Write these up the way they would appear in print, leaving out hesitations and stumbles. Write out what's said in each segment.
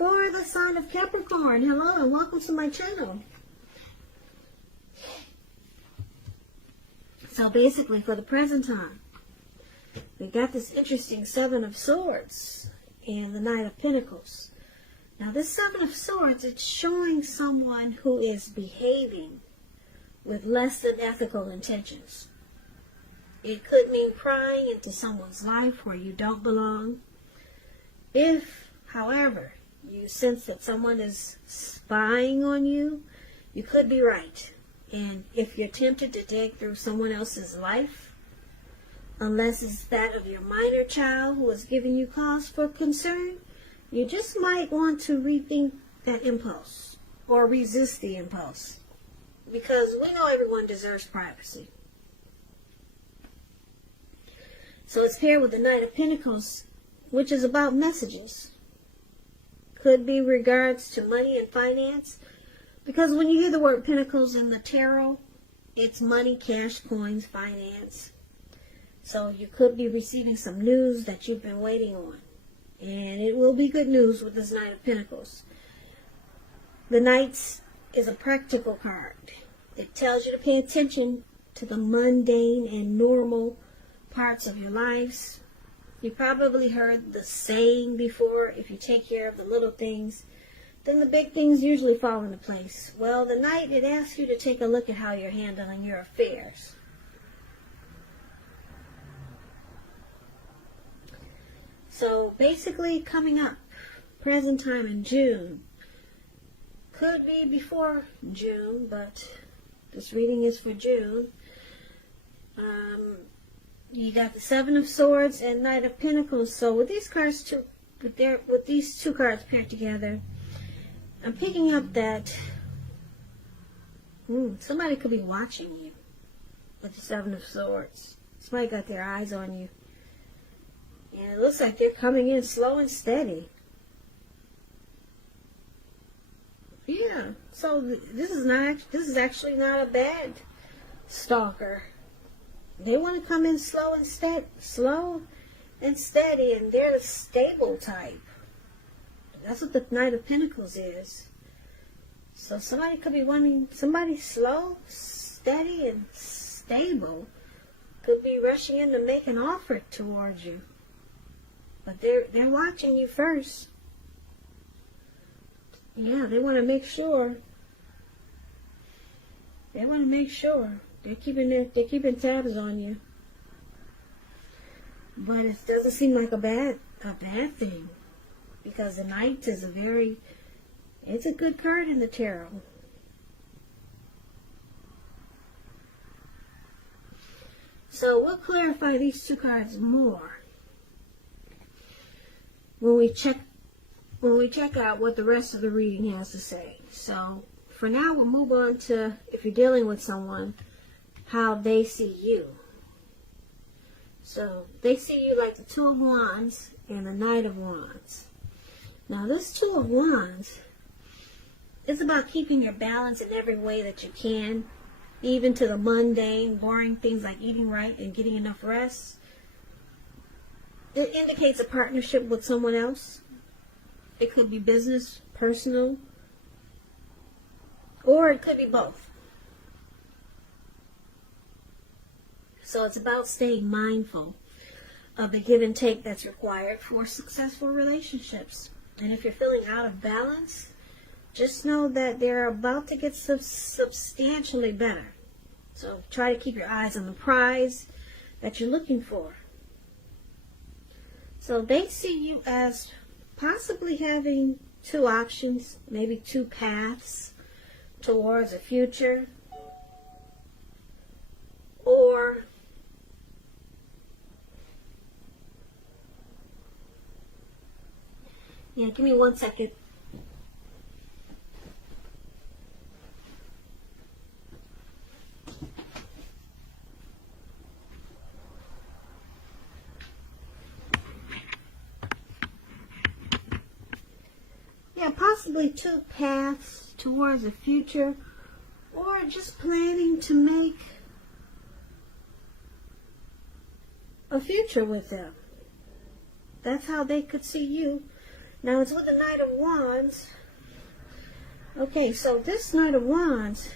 for the sign of Capricorn. Hello and welcome to my channel. So basically, for the present time, we got this interesting Seven of Swords and the Knight of Pentacles. Now this Seven of Swords, it's showing someone who is behaving with less than ethical intentions. It could mean prying into someone's life where you don't belong. If, however, you sense that someone is spying on you, you could be right. And if you're tempted to dig through someone else's life, unless it's that of your minor child who is giving you cause for concern, you just might want to rethink that impulse or resist the impulse. Because we know everyone deserves privacy. So it's paired with the Knight of Pentacles, which is about messages. Could be regards to money and finance. Because when you hear the word Pentacles in the tarot, it's money, cash, coins, finance. So you could be receiving some news that you've been waiting on. And it will be good news with this Knight of Pentacles. The Knight is a practical card. It tells you to pay attention to the mundane and normal parts of your lives. You probably heard the saying before, if you take care of the little things, then the big things usually fall into place. Well, the Knight, it asks you to take a look at how you're handling your affairs. So basically, coming up, present time in June, could be before June, but this reading is for June. You got the Seven of Swords and Knight of Pentacles. So with these cards, with these two cards paired together, I'm picking up that somebody could be watching you with the Seven of Swords. Somebody got their eyes on you. And it looks like they're coming in slow and steady. Yeah. So this is actually not a bad stalker. They want to come in slow and steady, and they're the stable type. That's what the Knight of Pentacles is. So somebody could be wanting somebody slow, steady, and stable. Could be rushing in to make an offer towards you. But they're watching you first. Yeah, they want to make sure. They want to make sure. They're keeping tabs on you. But it doesn't seem like a bad thing. Because the Knight is it's a good card in the tarot. So we'll clarify these two cards more when we check out what the rest of the reading has to say. So for now, we'll move on to, if you're dealing with someone, how they see you. So they see you like the Two of Wands and the Knight of Wands. Now this Two of Wands is about keeping your balance in every way that you can, even to the mundane, boring things like eating right and getting enough rest. It indicates a partnership with someone else. It could be business, personal, or it could be both. So it's about staying mindful of the give and take that's required for successful relationships. And if you're feeling out of balance, just know that they're about to get substantially better. So try to keep your eyes on the prize that you're looking for. So they see you as possibly having two options, maybe two paths towards a future. Or give me 1 second. Possibly two paths towards a future, or just planning to make a future with them. That's how they could see you. Now it's with the Knight of Wands. Okay, so this Knight of Wands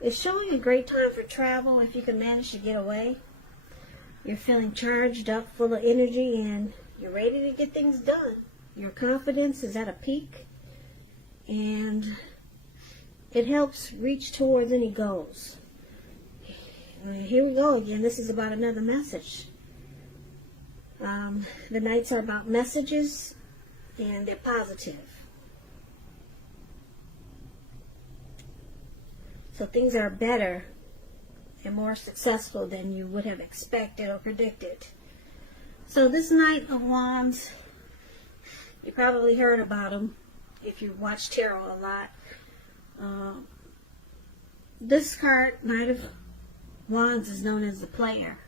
is showing a great time for travel if you can manage to get away. You're feeling charged up, full of energy, and you're ready to get things done. Your confidence is at a peak, and it helps reach towards any goals. Here we go again. This is about another message. The Knights are about messages, and they're positive. So things are better and more successful than you would have expected or predicted. So this Knight of Wands, you probably heard about him if you watch tarot a lot. This card, Knight of Wands, is known as the player.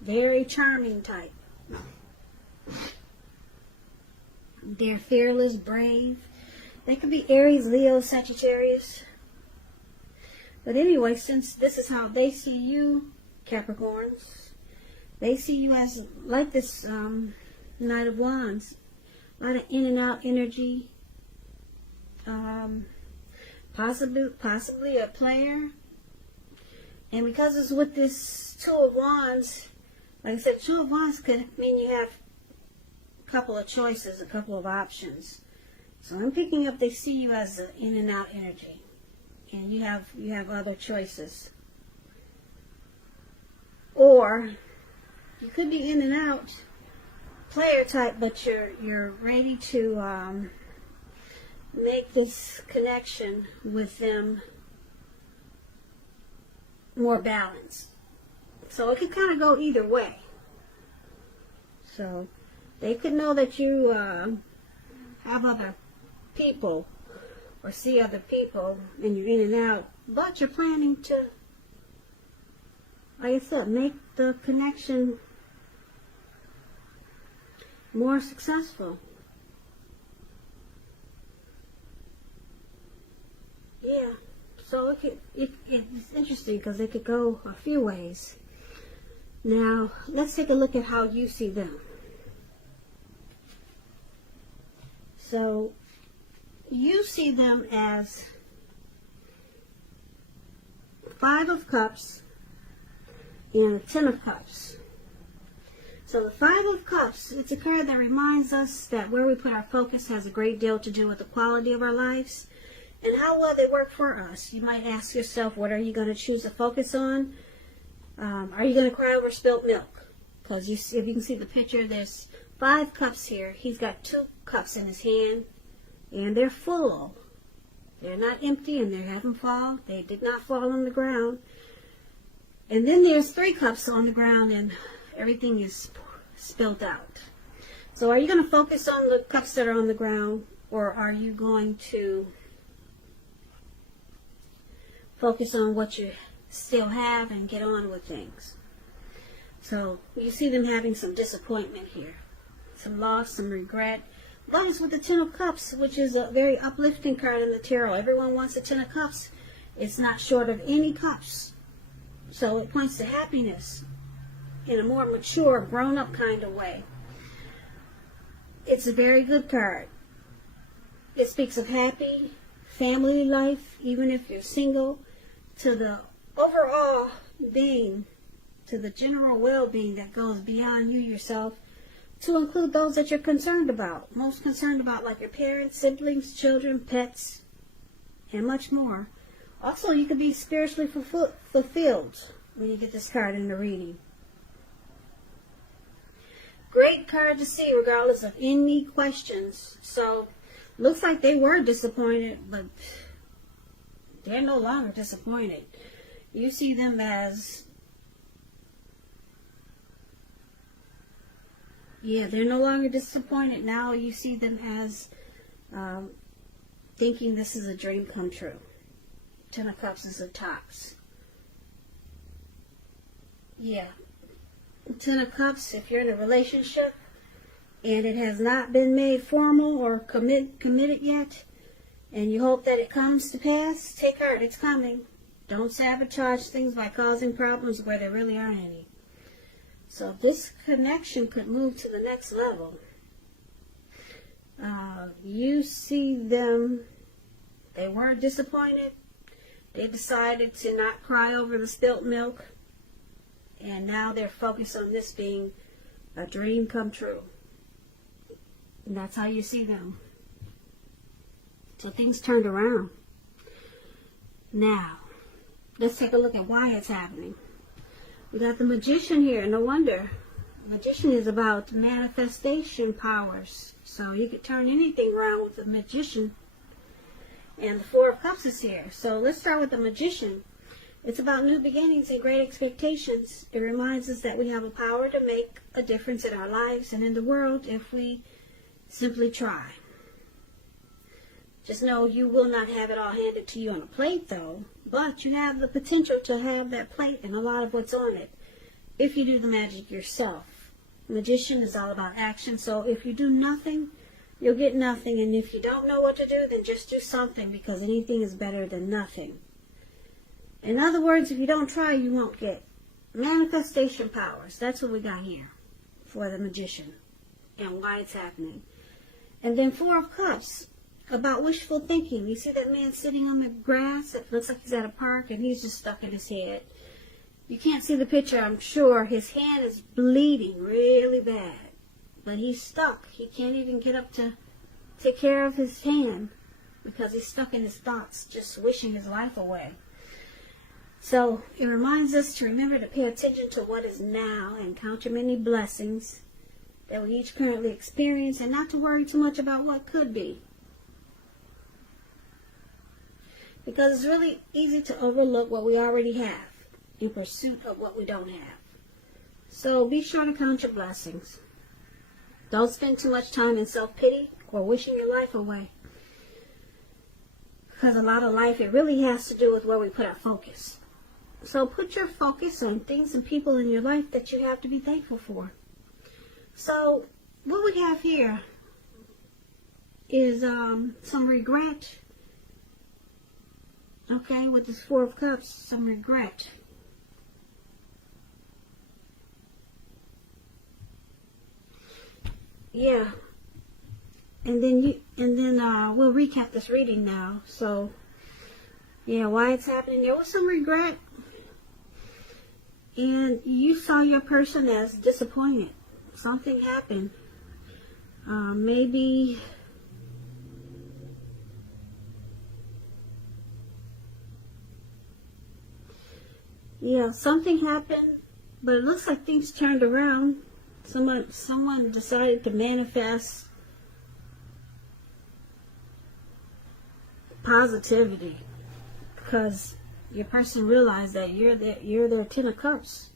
Very charming type. They're fearless, brave. They could be Aries, Leo, Sagittarius. But anyway, since this is how they see you, Capricorns, they see you as like this Knight of Wands. A lot of in and out energy. Possibly a player. And because it's with this Two of Wands, like I said, Two of Wands could mean you have a couple of choices, a couple of options. So I'm picking up they see you as an in and out energy. And you have other choices. Or you could be in and out player type, but you're ready to make this connection with them more balanced. So it could kind of go either way. So they could know that you have other people or see other people and you're in and out, but you're planning to, like I said, make the connection more successful. Yeah, so it's interesting because it could go a few ways. Now, let's take a look at how you see them. So, you see them as Five of Cups and a Ten of Cups. So the Five of Cups, it's a card that reminds us that where we put our focus has a great deal to do with the quality of our lives and how well they work for us. You might ask yourself, what are you going to choose to focus on? Are you going to cry over spilt milk? Because if you can see the picture, there's 5 cups here. He's got 2 cups in his hand, and they're full. They're not empty, and they haven't fallen. They did not fall on the ground. And then there's 3 cups on the ground, and everything is spilled out. So are you going to focus on the cups that are on the ground, or are you going to focus on what you still have and get on with things? So you see them having some disappointment here, some loss, some regret. But it's with the Ten of Cups, which is a very uplifting card in the tarot. Everyone wants a Ten of Cups. It's not short of any cups. So it points to happiness in a more mature, grown-up kind of way. It's a very good card. It speaks of happy family life, even if you're single, to the overall being, to the general well-being that goes beyond you yourself, to include those that you're concerned about, most concerned about, like your parents, siblings, children, pets, and much more. Also, you could be spiritually fulfilled when you get this card in the reading. Great card to see regardless of any questions. So, looks like they were disappointed, but they're no longer disappointed. You see them as, they're no longer disappointed. Now you see them as thinking this is a dream come true. Ten of Cups is a tops. Yeah. Ten of Cups, if you're in a relationship and it has not been made formal or committed yet, and you hope that it comes to pass, take heart, it's coming. Don't sabotage things by causing problems where there really aren't any. So this connection could move to the next level. You see them, they weren't disappointed. They decided to not cry over the spilt milk. And now they're focused on this being a dream come true. And that's how you see them. So things turned around. Now, let's take a look at why it's happening. We got the Magician here. No wonder. The Magician is about manifestation powers. So you could turn anything around with the Magician. And the Four of Cups is here. So let's start with the Magician. It's about new beginnings and great expectations. It reminds us that we have a power to make a difference in our lives and in the world if we simply try. Just know you will not have it all handed to you on a plate, though. But you have the potential to have that plate and a lot of what's on it if you do the magic yourself. Magician is all about action, so if you do nothing, you'll get nothing. And if you don't know what to do, then just do something, because anything is better than nothing. In other words, if you don't try, you won't get. Manifestation powers. That's what we got here for the Magician and why it's happening. And then Four of Cups, about wishful thinking. You see that man sitting on the grass? It looks like he's at a park and he's just stuck in his head. You can't see the picture, I'm sure. His hand is bleeding really bad. But he's stuck. He can't even get up to take care of his hand because he's stuck in his thoughts, just wishing his life away. So it reminds us to remember to pay attention to what is now and count your many blessings that we each currently experience, and not to worry too much about what could be. Because it's really easy to overlook what we already have in pursuit of what we don't have. So be sure to count your blessings. Don't spend too much time in self-pity or wishing your life away. Because a lot of life, it really has to do with where we put our focus. So put your focus on things and people in your life that you have to be thankful for. So what we have here is some regret. Okay, with this Four of Cups, some regret. Yeah. And then we'll recap this reading now. So yeah, why it's happening. There was some regret. And you saw your person as disappointed. Something happened. Maybe yeah, something happened, but it looks like things turned around. Someone decided to manifest positivity because your person realized that you're their Ten of Cups.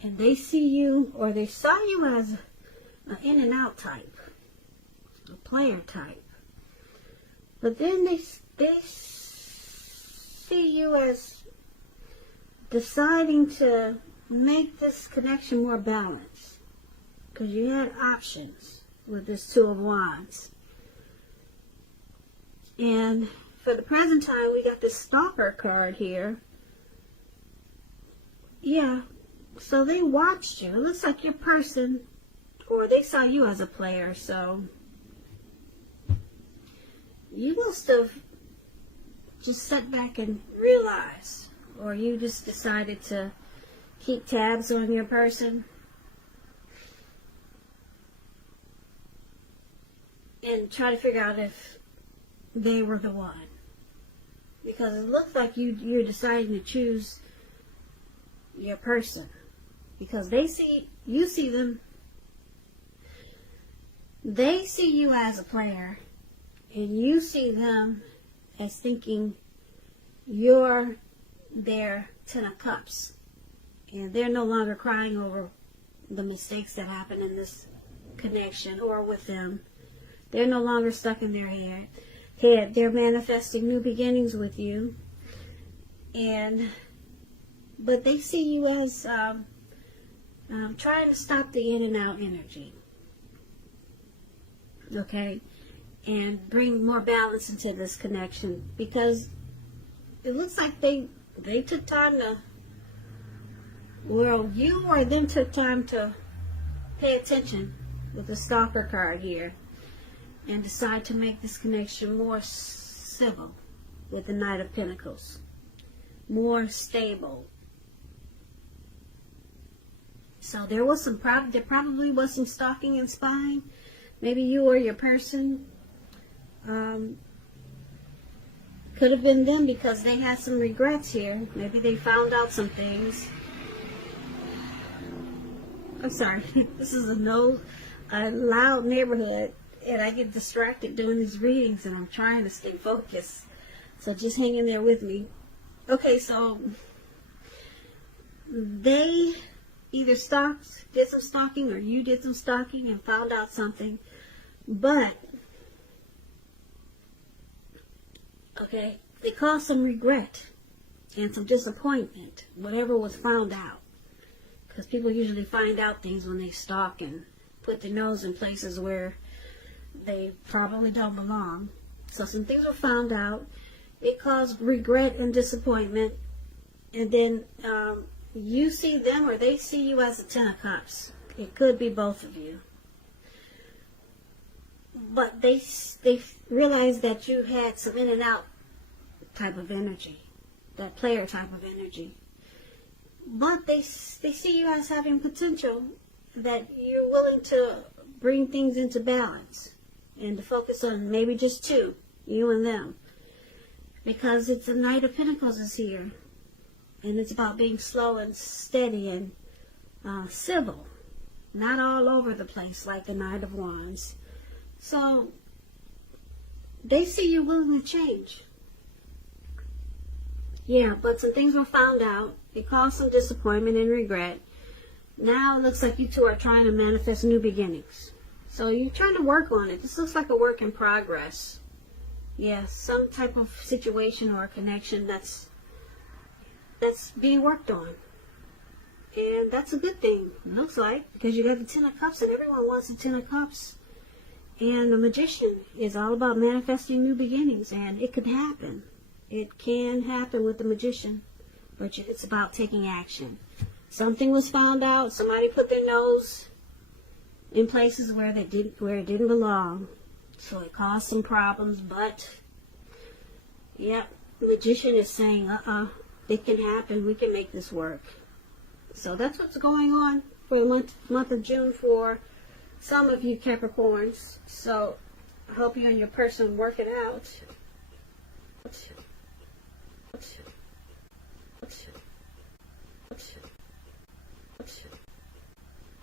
And they see you, or they saw you as an in and out type, a player type. But then they see you as deciding to make this connection more balanced. Because you had options with this Two of Wands. And for the present time, we got this Stalker card here. Yeah. So they watched you. It looks like your person, or they saw you as a player, so you must have just sat back and realized, or you just decided to keep tabs on your person and try to figure out if they were the one. Because it looks like you're deciding to choose your person. Because they see them, they see you as a player, and you see them as thinking you're their Ten of Cups, and they're no longer crying over the mistakes that happen in this connection or with them. They're no longer stuck in their head. They're manifesting new beginnings with you, but they see you as trying to stop the in and out energy, okay, and bring more balance into this connection, because it looks like they took time to, well, you or them took time to pay attention with the stalker card here and decide to make this connection more civil with the Knight of Pentacles, more stable. So there was some there probably was some stalking and spying. Maybe you or your person, could have been them because they had some regrets here. Maybe they found out some things. I'm sorry, this is a loud neighborhood, and I get distracted doing these readings, and I'm trying to stay focused. So just hang in there with me. Okay, so they either did some stalking, or you did some stalking and found out something. But, okay, they caused some regret and some disappointment, whatever was found out. Because people usually find out things when they stalk and put their nose in places where they probably don't belong. So some things were found out. It caused regret and disappointment. And then you see them or they see you as a Ten of Cups. It could be both of you. But they realized that you had some in and out type of energy. That player type of energy. But they see you as having potential, that you're willing to bring things into balance and to focus on maybe just two, you and them. Because it's the Knight of Pentacles is here. And it's about being slow and steady and civil. Not all over the place like the Knight of Wands. So they see you willing to change. Yeah, but some things were found out. It caused some disappointment and regret. Now it looks like you two are trying to manifest new beginnings. So you're trying to work on it. This looks like a work in progress. Yeah, some type of situation or connection that's being worked on. And that's a good thing, it looks like, because you got the Ten of Cups and everyone wants the Ten of Cups. And the Magician is all about manifesting new beginnings, and it could happen. It can happen with the Magician, but it's about taking action. Something was found out. Somebody put their nose in places where it didn't belong. So it caused some problems, but yeah, the Magician is saying, it can happen. We can make this work. So that's what's going on for the month of June for some of you Capricorns. So I hope you and your person work it out.